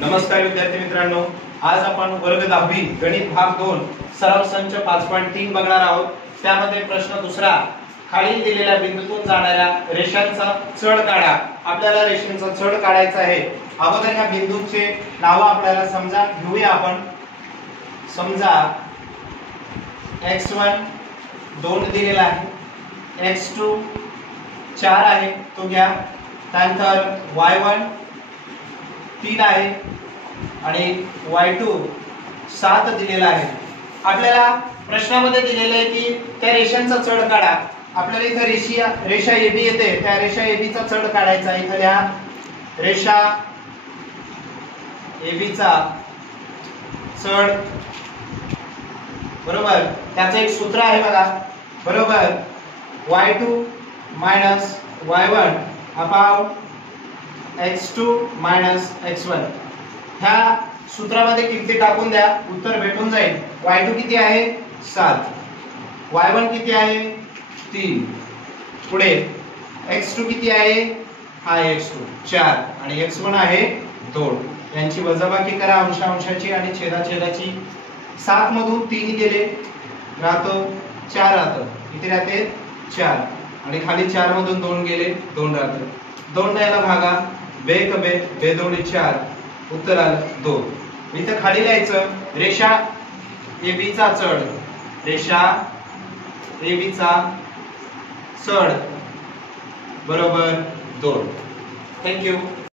नमस्कार विद्यार्थी मित्रांनो, आज आपण वर्ग 10वी गणित भाग 2 सराव संच 5.3 बघणार आहोत। त्यामध्ये प्रश्न दुसरा, खाली दिलेल्या बिंदूतून जाणाऱ्या रेषांचा चढ काढा। आपल्याला रेषेचा चढ काढायचा आहे। अगोदर ह्या बिंदूंचे नाव आपल्याला समजा घेऊया आपण। समजा x1 2 दिलेला आहे, x2 4 आहे तो घ्या, त्यानंतर y1 3 आहे आणि y2 7 दिलेला आहे। आपल्याला प्रश्नामध्ये दिलेले आहे की त्या रेषांचा चढ काढा। आपल्याला इथे रेषा AB येते, त्या रेषा AB चा चढ काढायचा आहे। इथल्या रेषा AB चा चढ बरोबर, त्याचं एक सूत्र आहे बघा, बरोबर y2 y1 upon x2 x1। ह्या सूत्रामध्ये किती टाकून द्या, उत्तर भेटून जाईल। y2 किती आहे 7, y1 किती आहे 3, पुढे x2 किती आहे, हा x2 4 आणि x1 आहे 2। यांची वजाबाकी करा, अंशांशाची आणि छेदाछेदाची। 7 मधून 3 गेले राहतो 4 राहतो, इथे राहते 4 आणि खाली 4 मधून 2 गेले 2 राहतो। 2 द्यायला भागा, बेक बे बे 2 4, उत्तर आलं 2। इथे खाली लिहायचं रेषा AB चा चढ, रेषा AB चा चढ बरोबर 2। Thank you.